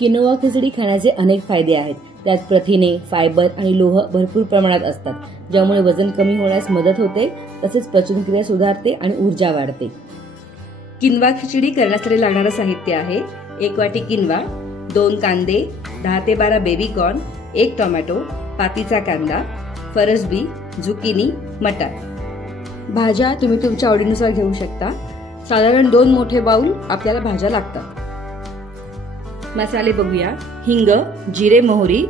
Quinoa खिचडी खाण्याचे अनेक फायदे आहेत। त्यात प्रथिने, फायबर आणि लोह भरपूर प्रमाणात असतात, ज्यामुळे वजन कमी होण्यास मदत होते, तसेच पचनक्रिया सुधारते आणि ऊर्जा वाढते। किनवा खिचडी करण्यासाठी लागणारे साहित्य आहे 1 वाटी किनवा, 2 कांदे, 10 ते 12 बेबी कॉर्न, 1 टोमॅटो, पातीचा कांदा, फरसबी, झुकिनी, मटार। भाज्या तुम्ही तुमच्या आवडीनुसार घेऊ शकता। साधारण 2 मोठे बाउल आपल्याला भाज्या लागतात। मसाले बघूया। हिंग, जिरे मोहरी,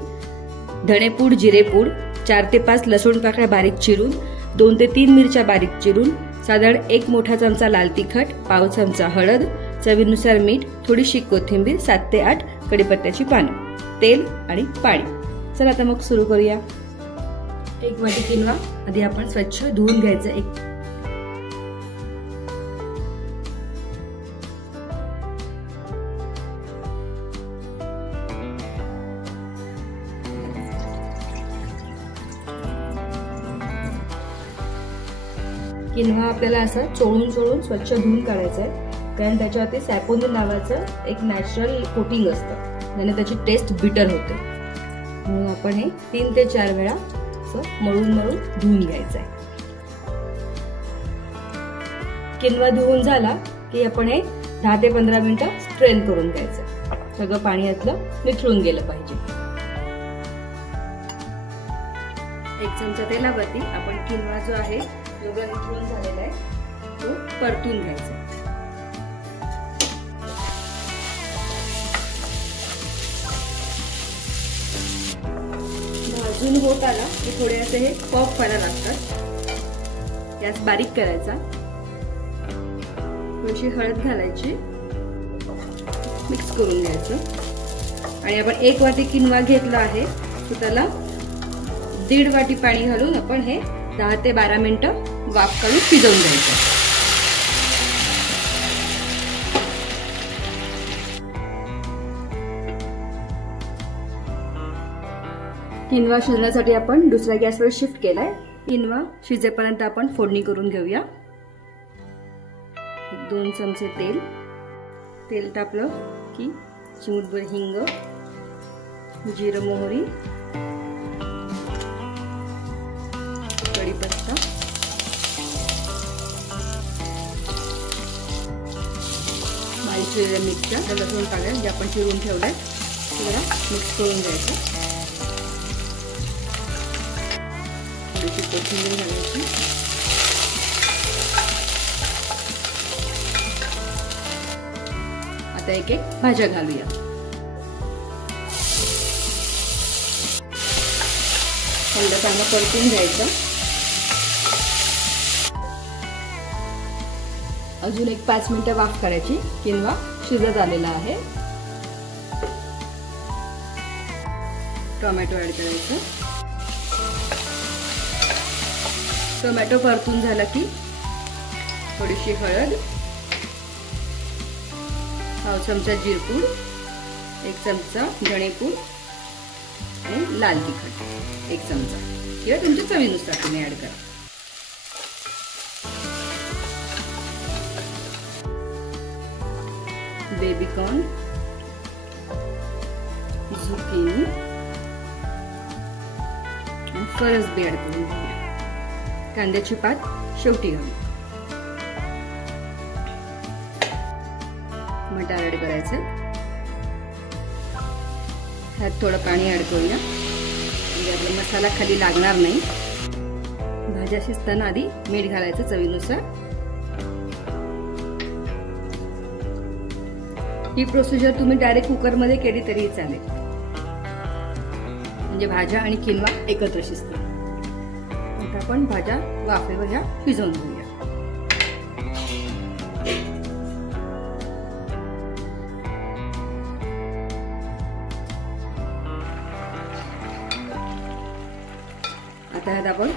धणेपूड, जिरेपूड, 4 ते 5 लसूण पाकळ्या बारीक चिरून, 2 ते 3 मिरच्या बारीक चिरून, साधारण 1 मोठा चमचा लाल तिखट, पाव चमचा हळद, चवीनुसार मीठ, थोडीशी कोथिंबीर, 7 ते 8 कढीपत्त्याची पानं, तेल आणि पाणी। चला आता मग सुरू करूया। 1 वाटी किनवा आधी आपण स्वच्छ धुवून घ्यायचं। किनवा आपल्याला असं चोळून स्वच्छ धुवून काढायचं आहे, कारण त्याच्यावरती सॅपोनिन नावाचं एक नॅचरल कोटिंग असतं, ज्याने त्याची टेस्ट बिटर होते। म्हणून आपण हे 3 ते 4 वेळा असं मळून धुवून घ्यायचं आहे। किनवा धुवून झाला की आपण हे 10 ते 15 मिनिटं स्ट्रेन करून घ्यायचं, सगळं पाणी यातलं निथळून गेलं पाहिजे। 1 चमचा तेलावरती आपण किनवा जो आहे जो निथळून झालेला आहे तो परतून घ्यायचा। भाजून होत आला की थोडे असे हे पॉप व्हायला लागतात। गॅस बारीक करायचा, थोडीशी हळद घालायची, मिक्स करून घ्यायचं आणि आपण 1 वाटी किनवा घेतला आहे तर त्याला 1.5 वाटी पाणी घालून आपण हे 10 ते 12 मिनिटं वाफ काढून शिजवून घ्यायचं। किनवा शिजण्यासाठी आपण दुसऱ्या गॅसवर शिफ्ट केलाय। किनवा शिजेपर्यंत आपण फोडणी करून घेऊया। 2 चमचे तेल टाकलं की चिमूटभर हिंग, जिरं मोहरी, कढीपत्ता, बारीक चिरलेल्या मिरच्या, लसूण पाकळ्या जे आपण चिरून ठेवलाय जरा मिक्स करून घ्यायचं। थोडीशी कोथिंबीर घालायची, आता एक भाज्या घालूया। थंड चांगलं परतून घ्यायचं। अजून 5 मिनिटं वाफ करायची। किनवा शिजत आलेला आहे। टोमॅटो ऍड करायचं। टोमॅटो परतून झाला की थोडीशी हळद, पाव चमचा जिरपूड, 1 चमचा धणेपूड आणि लाल तिखट 1 चमचा किंवा तुमच्या चवीनुसार तुम्ही ऍड करा। बेबी कॉर्न, झुकिनी आणि फरसबी ऍड करून घेऊया। कांद्याची पात शेवटी घालू। मटार ऍड करायचं, ह्यात थोडं पाणी ऍड करूया म्हणजे आपला मसाला खाली लागणार नाही। भाज्या शिजताना आधी मीठ घालायचं चवीनुसार। ही प्रोसिजर तुम्ही डायरेक्ट कुकर मध्ये केली तरी चालेल, म्हणजे भाज्या आणि किनवा एकत्र शिजतात। आता आपण भाज्या वाफेवर ह्या शिजवून घेऊया। आता ह्यात आपण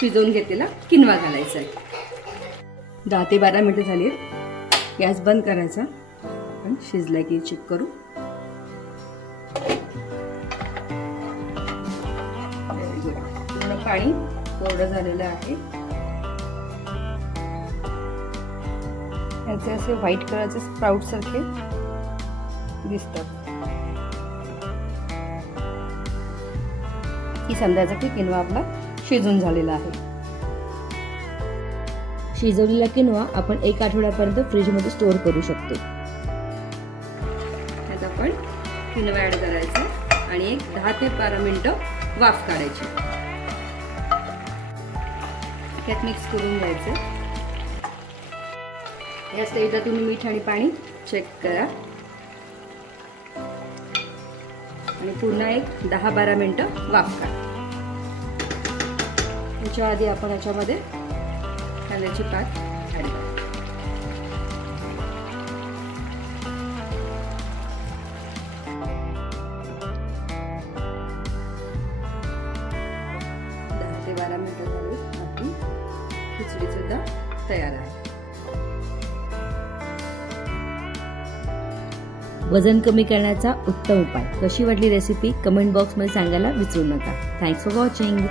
शिजवून घेतलेला किनवा घालायचा आहे। 10 ते 12 मिनिटं झाली, गॅस बंद करायचा। आपण शिजला की चेक करू। व्हेरी गुड, पूर्ण पाणी कोरडं झालेलं आहे। याचे असे व्हाईट कलरचे स्प्राउट सारखे दिसतात। की समजायचं की किनवा आपला शिजून झालेला आहे. शिजवलेला किनवा आपण 1 आठवड्यापर्यंत फ्रीजमध्ये स्टोअर करू शकतो. त्यात आपण किनवा ऍड करायचा आणि एक 10 ते 12 मिनिटं वाफ काढायची. त्यात मिक्स करून द्यायचं. या स्टेजला तुम्ही मीठ आणि पाणी चेक करा आणि पुन्हा एक 10-12 मिनिटं वाफ काढा. त्याच्या आधी आपण याच्यामध्ये कांद्याची पात ऍड करा. ते 12 मिनिटं झाली, आपली खिचडी सुद्धा तयार आहे. वजन कमी करण्याचा उत्तम उपाय. कशी वाटली रेसिपी कमेंट बॉक्समध्ये सांगायला विसरू नका. Thanks for watching.